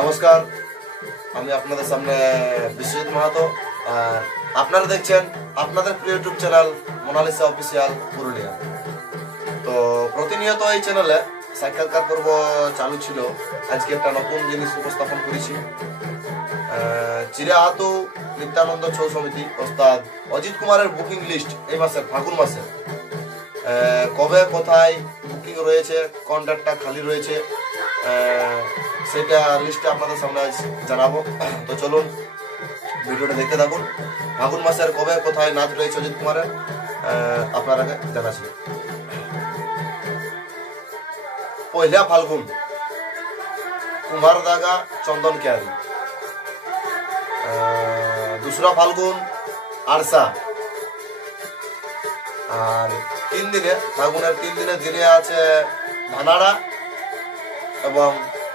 নমস্কার, আমি আপনাদের সামনে বিশ্বজিৎ মাহাতো। আর আপনারা দেখছেন আপনাদের প্রিয় YouTube channel Monalisa official Purulia. তো প্রতিনিয়ত এই চ্যানেলে সাক্ষাৎকার পর্ব চালু ছিল। আজকে একটা নতুন জিনিস উপস্থাপন করেছি। চিরাহাতু নিত্যানন্দ ছৌ সমিতি ওস্তাদ অজিত কুমারের বুকিং লিস্ট এই মাসে ফাগুন মাসে কবে কোথায় বুকিং রয়েছে, কোন ডেটটা খালি রয়েছে, সেটা লিস্টটা আপনাদের সামনে আজ জানাবো। তো চলুন ভিডিওটা দেখতে থাকুন। ফাগুন মাসের কবে কোথায় নাচ রয়েছে অজিত কুমারের আপনারা জানাচ্ছি। পয়লা ফাল্গুন কুমারদাগা চন্দন কেয়ারি, दूसरा फाल्गुन आरसा, আর 3 দিনে ফাগুনের 3 দিনে আছে ধানাড়া এবং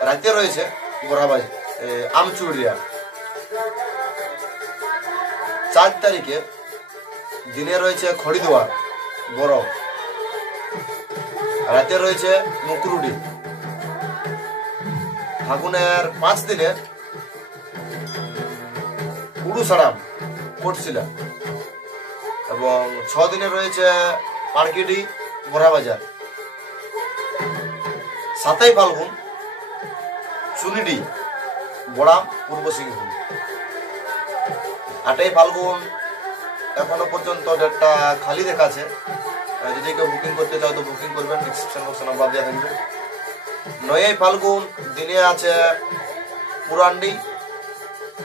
রাতে রয়েছে গোড়াবাড়ি আমচুড়িয়া। 4 তারিখে দিনে রয়েছে খড়িদুয়ার বড়, রাতে রয়েছে মুকুরুডি। ফাগুনের 5 দিনে উড়ুসারাম কোটশিলা এবং 6 দিনে রয়েছে পার্কিডি বোরাবাজার। 7ই ফাল্গুন চুনিডি বড়াম পূর্ব সিংভূম। 8ই ফাল্গুন এখনো পর্যন্ত ডেটটা খালি দেখাচ্ছে। যদি কেউ বুকিং করতে চাও তো বুকিং করবেন, ডিসক্রিপশন বক্সে নাম্বার দেওয়া থাকবে। 9ই ফাল্গুন দিনে আছে পুরান্ডি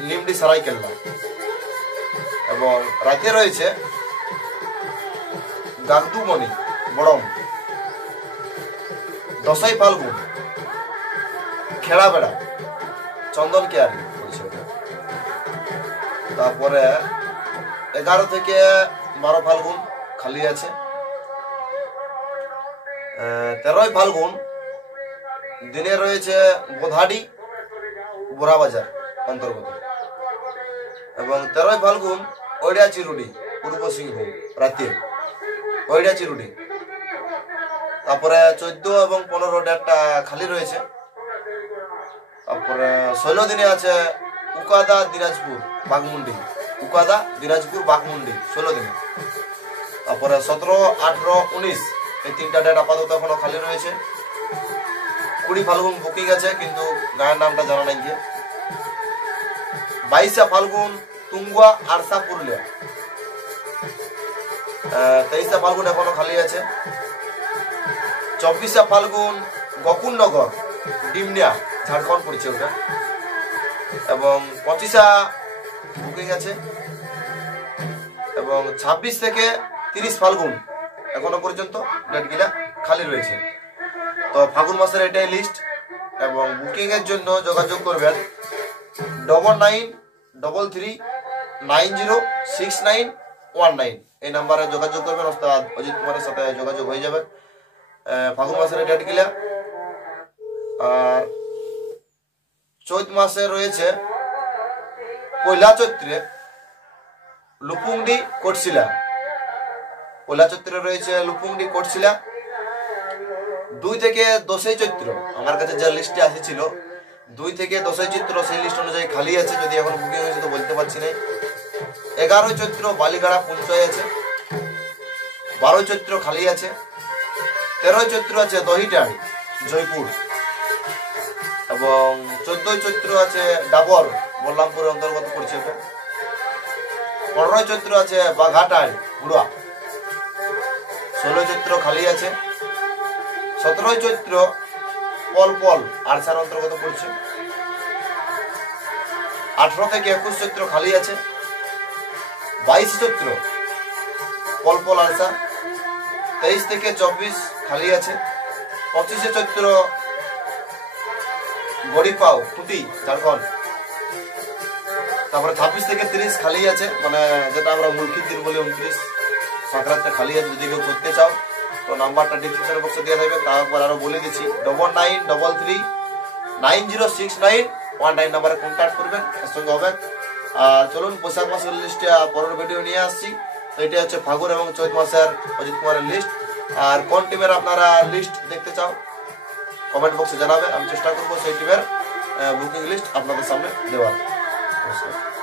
লিমডি সারাইকেল্লা এবং রাতে রয়েছে গাগদুমণি বড়ম। 10ই ফাল্গুন খেড়াবেড়া চন্দন কেয়ারি বলছে। তারপরে 11 থেকে 12 ফাল্গুন খালি আছে। 13ই ফাল্গুন দিনে রয়েছে বোধাডি বোরাবাজার অন্তর্গত এবং 13ই ফাল্গুন ওইডা চিরুডি পূর্ব সিংভূম রাতে ওইডা চিরুডি। তারপরে 14 এবং 15 ডেটটা খালি রয়েছে। তারপরে 16 দিনে আছে উকাদা দিনাজপুর বাঘমুন্ডি, উকাদা দিনাজপুর বাঘমুন্ডি 16 দিনে। তারপরে 17, 18, 19 এই 3টা ডেট আপাতত এখনো খালি রয়েছে। 20 ফাল্গুন বুকিং আছে কিন্তু গায়ের নামটা জানা নাই গিয়ে। 22 ফাল্গুন তুঙ্গুয়া আরসা পুরুলিয়া। 23 ফাল্গুন এখনো খালি আছে। 24 ফাল্গুন গকুলনগর ডিমনিয়া ঝাড়খণ্ড পড়ছে ওটা এবং 25 বুকিং আছে এবং 26 থেকে 30 ফাল্গুন এখনো পর্যন্ত ডেটগুলা খালি রয়েছে। তো ফাগুন মাসের এটাই লিস্ট এবং বুকিং এর জন্য যোগাযোগ করবেন 9933906919 এই নাম্বারে যোগাযোগ করবেন। ওস্তাদ অজিত কুমারের সাথে যোগাযোগ হয়ে যাবে। ফাগুন মাসের ডেট গিলা। আর চৈত মাসে রয়েছে পয়লা চৈত্রে লুপুংডি কোটশিলা। পয়লা চৈত্রে রয়েছে লুপুংডি কোটশিলা। 2 থেকে 10ই চৈত্র আমার কাছে যে লিস্টে আসেছিল 2 থেকে 10ই চৈত্র সেই লিস্ট অনুযায়ী খালি আছে। যদি এখন বুকিং হয়েছে তো বলতে পারছি না। 11ই চৈত্র বালিগাড়া পুঞ্চয় আছে। 12ই চৈত্র খালি আছে। 13ই চৈত্র আছে দহিটাড়ি জয়পুর এবং 14ই চৈত্র আছে ডাবর বল্লামপুরের অন্তর্গত পড়ছে। 15ই চৈত্র আছে বাঘাটাড়ি হুড়া। 16ই চৈত্র খালি আছে। 17ই চৈত্র পলপল আরসার অন্তর্গত পড়ছে। 18 থেকে 21 চৈত্র খালি আছে। 22 চৈত্র পলপল আরসা। 23 থেকে 24 খালি আছে। 25 চৈত্র গড়িপাও টুটি ঝাড়খণ্ড। তারপরে 26 থেকে 30 খালি আছে, মানে যেটা আমরা মুলকির দিন বলি 29 সংক্রান্তে খালি আছে। যদি কেউ করতে চাও তো নাম্বারটা ডিসক্রিপশন বক্সে দেওয়া থাকবে। তারপর আরো বলে দিচ্ছি 9933906919 নাম্বারে কন্ট্যাক্ট করবেন, এর সঙ্গে হবে। আর চলুন বৈশাখ মাসের লিস্টে পরের ভিডিও নিয়ে আসছি। তো এটা হচ্ছে ফাগুন এবং চৈত মাসের অজিত কুমারের লিস্ট। আর কোন টিমের আপনারা লিস্ট দেখতে চাও কমেন্ট বক্সে জানাবে, আমি চেষ্টা করবো সেই টিমের বুকিং লিস্ট আপনাদের সামনে দেওয়ার। নমস্কার।